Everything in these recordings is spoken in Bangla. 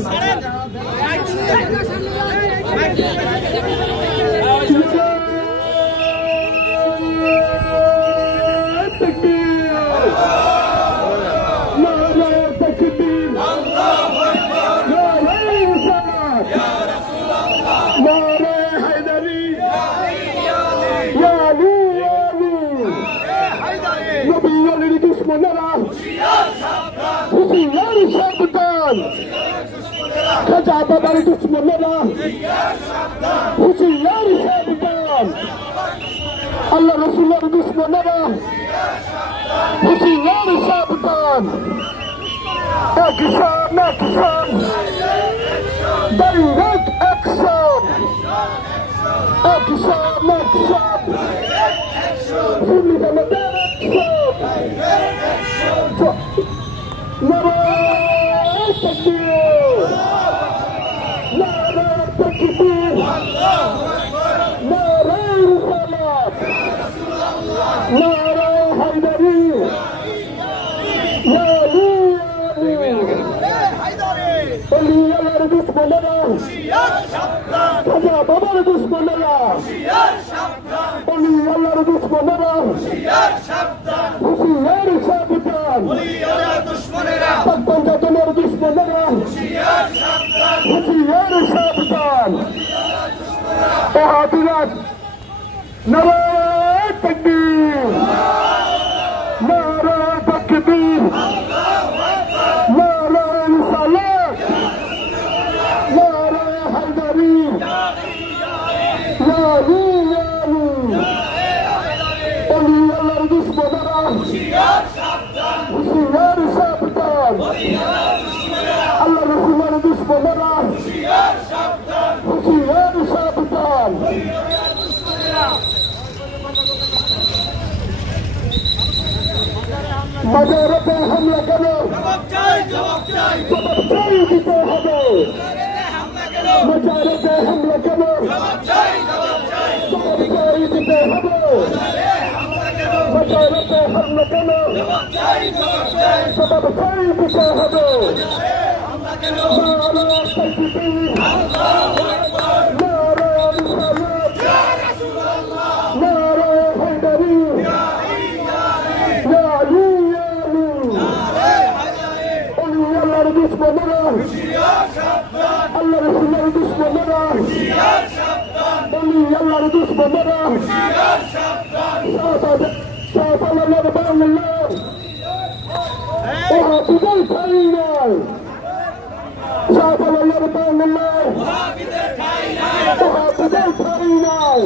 ¡Vamos! খাজা বাবার দুশ্মনেরা হুশিয়ার সাবধান আল্লাহ রসুলের দুশ্মনেরা হুশিয়ার সাবধান action action direct action action action সুন্নিত আমাদের অ্যাকশন নারায় তাকবীর নারায় দুশ্মনেরা অলি আল্লাহর দুশ্মনেরা হুশিয়ার সাবধান পঞ্চায়েতের দুশ্মনেরা হুশিয়ার সাবধান ওহাবিরাত নারায় তাকবীর নারায় তাকবীর নারায় রিসালাত নারায় হায়দারি ইয়া আলী ইয়া আলী অলি আল্লাহর দুশ্মনেরা হুশিয়ার সাবধান আল্লাহ রসুলের দুশ্মনেরা হুশিয়ার সাবধান মাজারতে হামলা কেন জবাব চাই দিতে হবে মাজারতে হামলা কেন জবাব চাই দিতে হবে মাজারতে হামলা কেন জবাব চাই দিতে হবে নারা তাকবীর নারা রিসালাত নারা হায়দারি ইয়া আলী ইয়া আলী অলি আল্লাহর দুশ্মনেরা আল্লাহ দুশ্মনেরা অলি আল্লাহর দুশ্মনেরা শাহজালালের বাংলা ওহা বিদায় ঠাই নয় শাহজালালের বাংলা ওহা বিদায় ঠাই নয়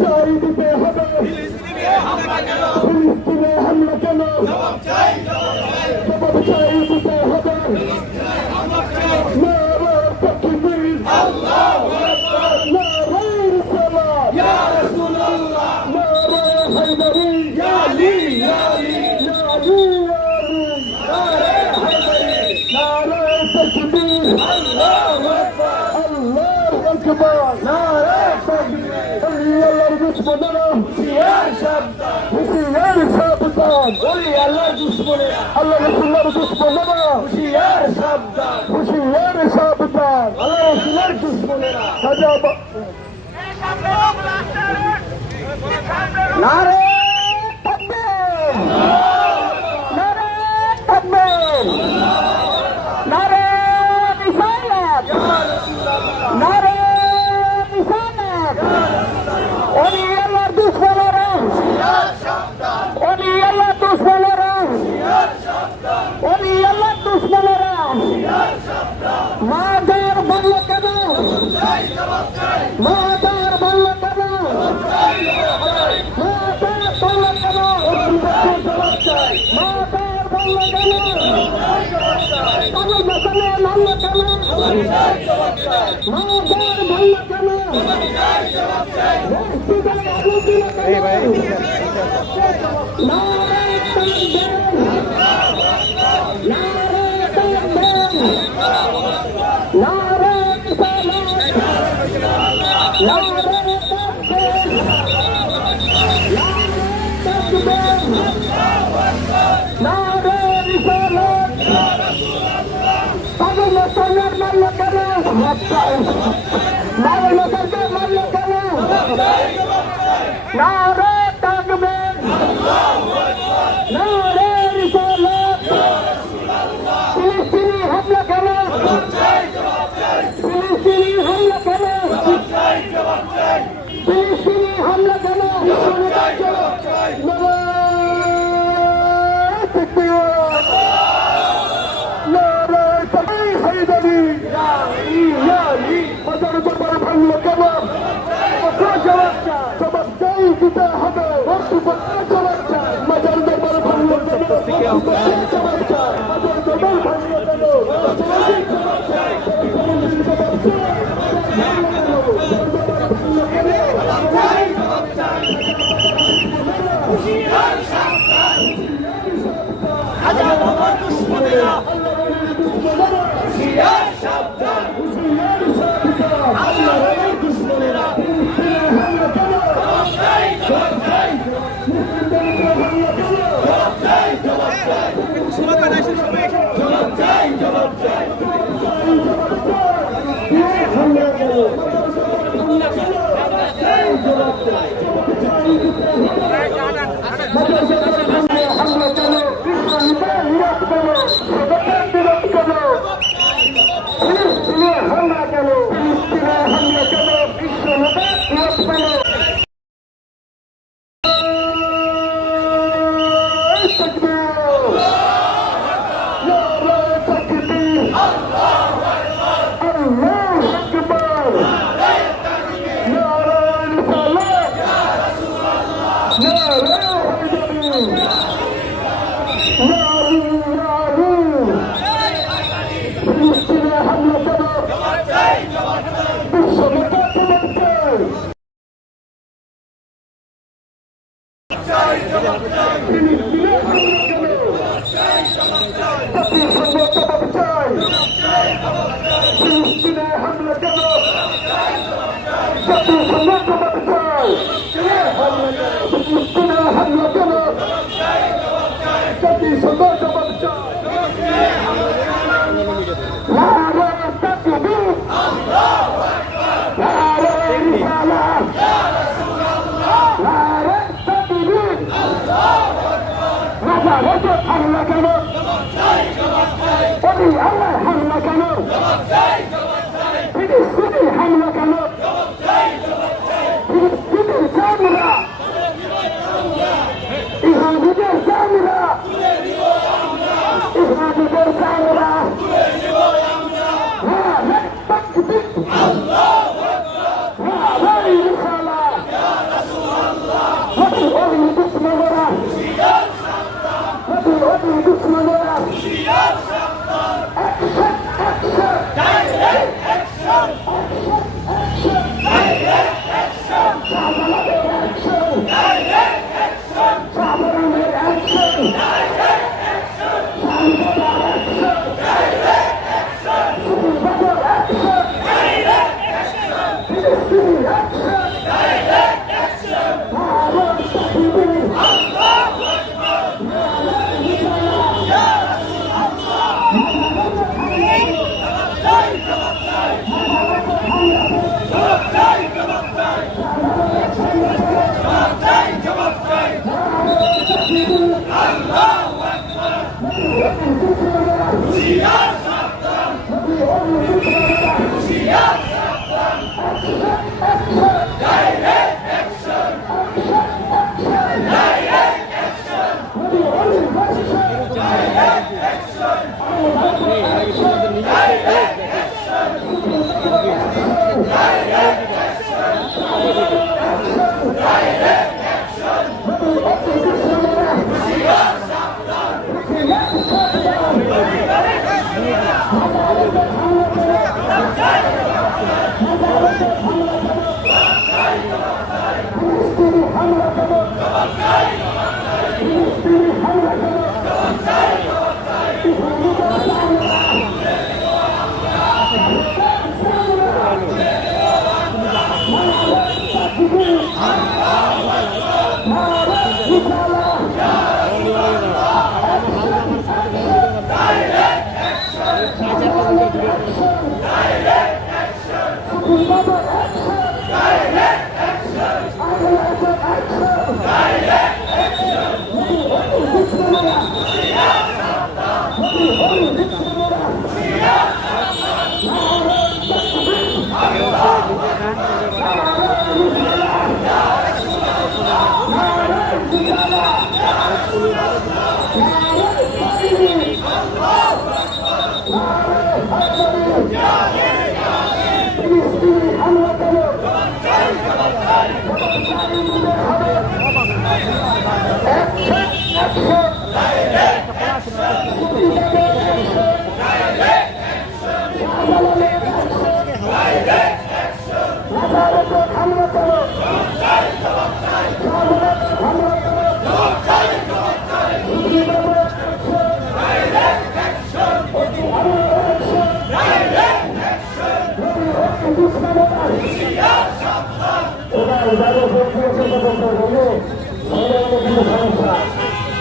চাই দিতে হবে। আল্লাহ রসুল্লার দুশ্মনেরা হুশিয়ার সাবধান। হুশিয়ার সাবধান। আল্লাহ রসুল্লার দুশ্মনেরা খাজা নারে তাকবীর নারে তাকবীর নারে রিসালাত নারে রিসালাত অলি আল্লাহর দুশ্মনেরা অলি আল্লাহর দুশ্মনেরা অলি আল্লাহর দুশ্মনেরা মাদার বলল কেন মাদার বলল কেন মাদার মা বোন ভাইয়া কেন হসপিটালে আগুন দিল কেন নারে তাকবীর নারে তাকবীর নারে সালাত নারে তাকবীর নারে তাকবীর নারে রিসালাত পাগল সরকার মারল কেন পাগল সরকার মারল কেন নারে তাকবীর নারে রিসালাত ফিলিস্তিনি হামলা কেন ফিলিস্তিনি হামলা কেন ফিলিস্তিনি হামলা কেন নারে তাকবীর নারে তাকবীর হায়দারি ইয়া ই বাজার দরবার ভাঙলো কেন জবাব চাই দিতে হবে জবাব চাই বাজার দরবার ভাঙলো কেন জবাব চাই বাজার দরবার ভাঙলো কেন হামলা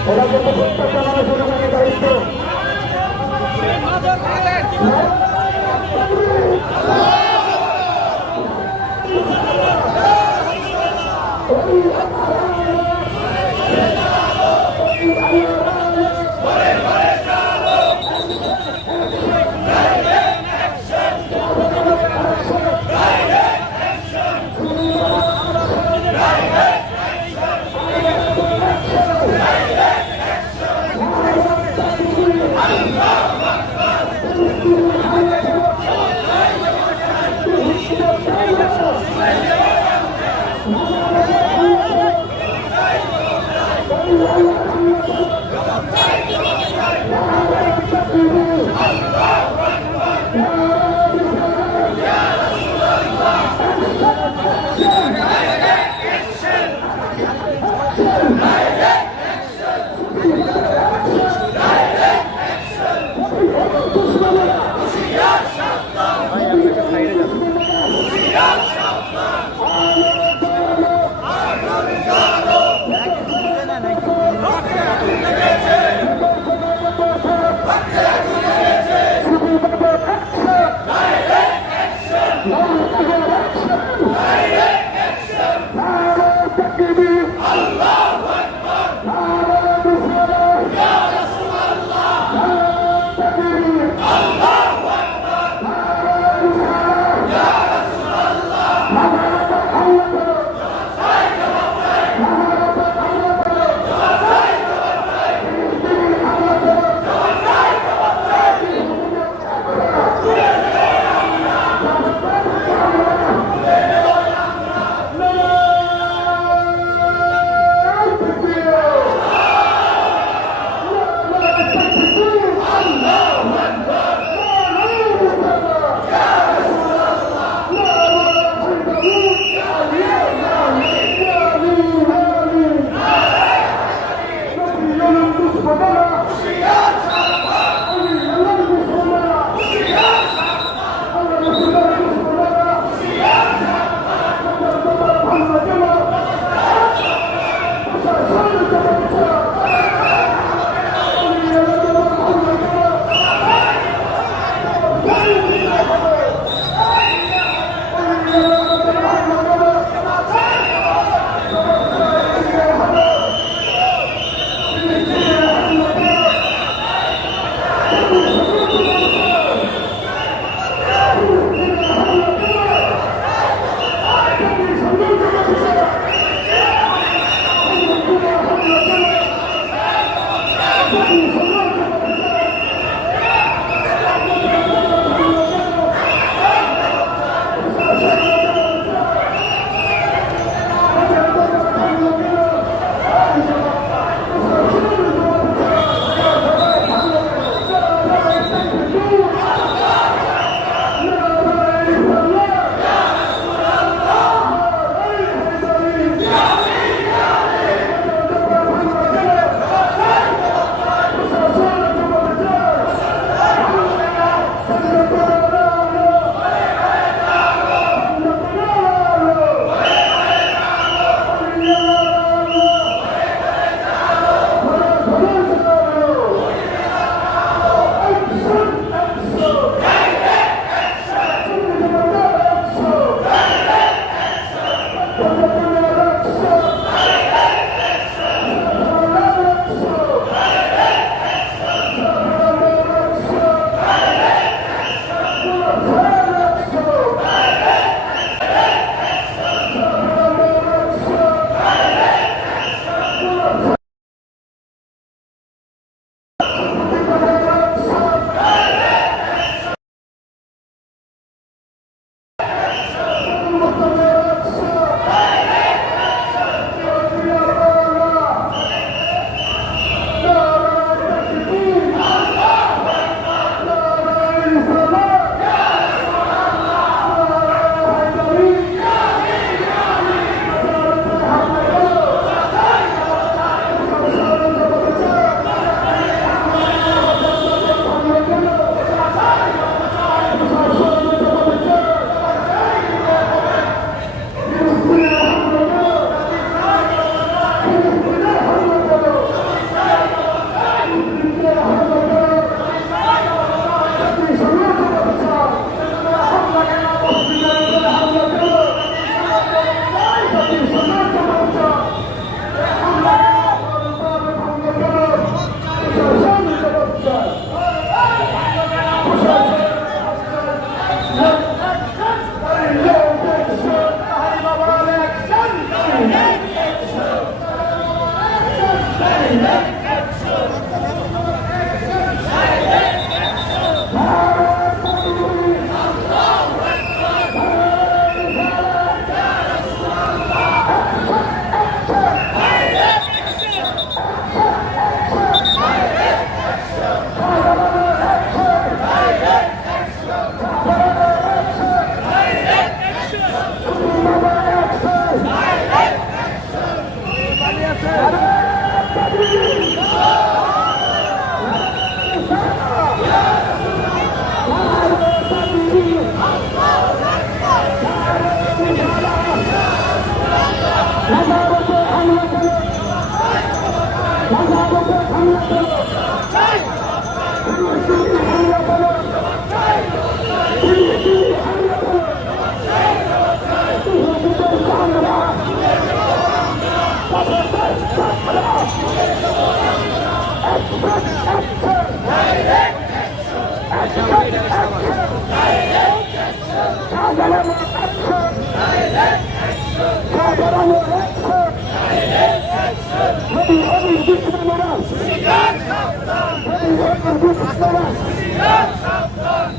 ওরা Yeah. Uhum.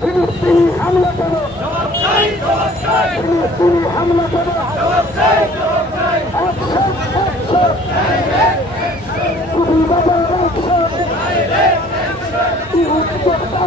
ফিলিস্তিনি হামলা করো ফিলিস্তিনি হামলা করো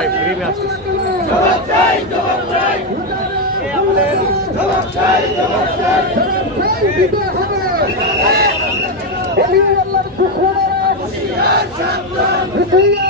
এই ভাই ফ্রি ম্যাচ ওলি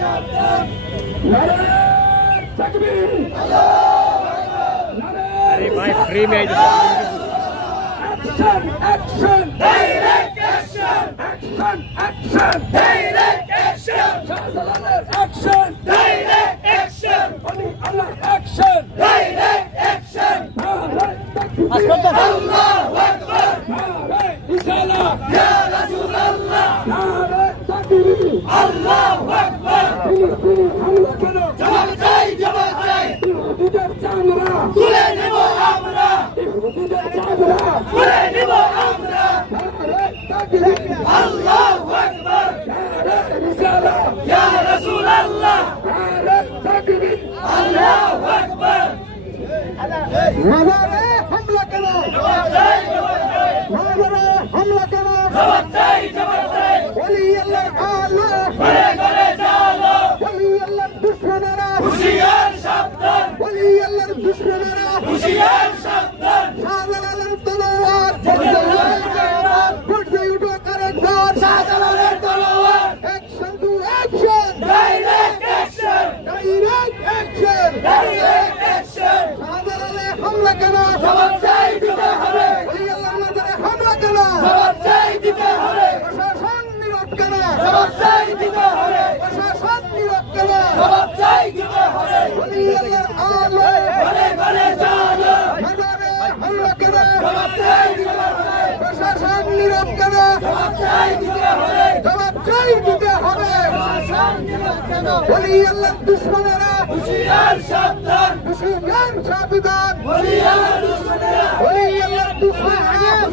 Hey, my free major. Action, action, direct action. Action, action, direct action. Action, direct action. Allah action, direct action. Başkomutan. Allahu Ekber. Ya Resulallah. Nare Takbiri. Ekber. ফিলিস্তিনি হামলা কেন জবাব চাই জবাব চাই ইহুদিদের চামড়া তুলে নেব আমরা ইহুদিদের চামড়া তুলে নেব আমরা নারে তাকবীর আল্লাহু আকবার নারে রিসালা ইয়া রাসূলুল্লাহ নারে তাকবীর আল্লাহু আকবার মাজারে হামলা কেন মাজারে হামলা কেন ওলি আল্লাহর আলো ওলি আল্লাহর দুশমনেরা ওলি আল্লাহর দুশমনেরা শাহজালালের তলোয়ার পড়ছে উঠো character action to action direct action শাহজালালে হামলা কেন ওলি আল্লাহর মাজারে হামলা কেন প্রশাসন নীরব কেন প্রশাসন নীরব কেন ওলি আল্লাহর আলো মাজারে হামলা কেন প্রশাসন নীরব কেন জবাব চাই দিতে হবে ওলি আল্লাহর দুশমনেরা। হুশিয়ার সাবধান। ওলি আল্লাহর দুশমনেরা।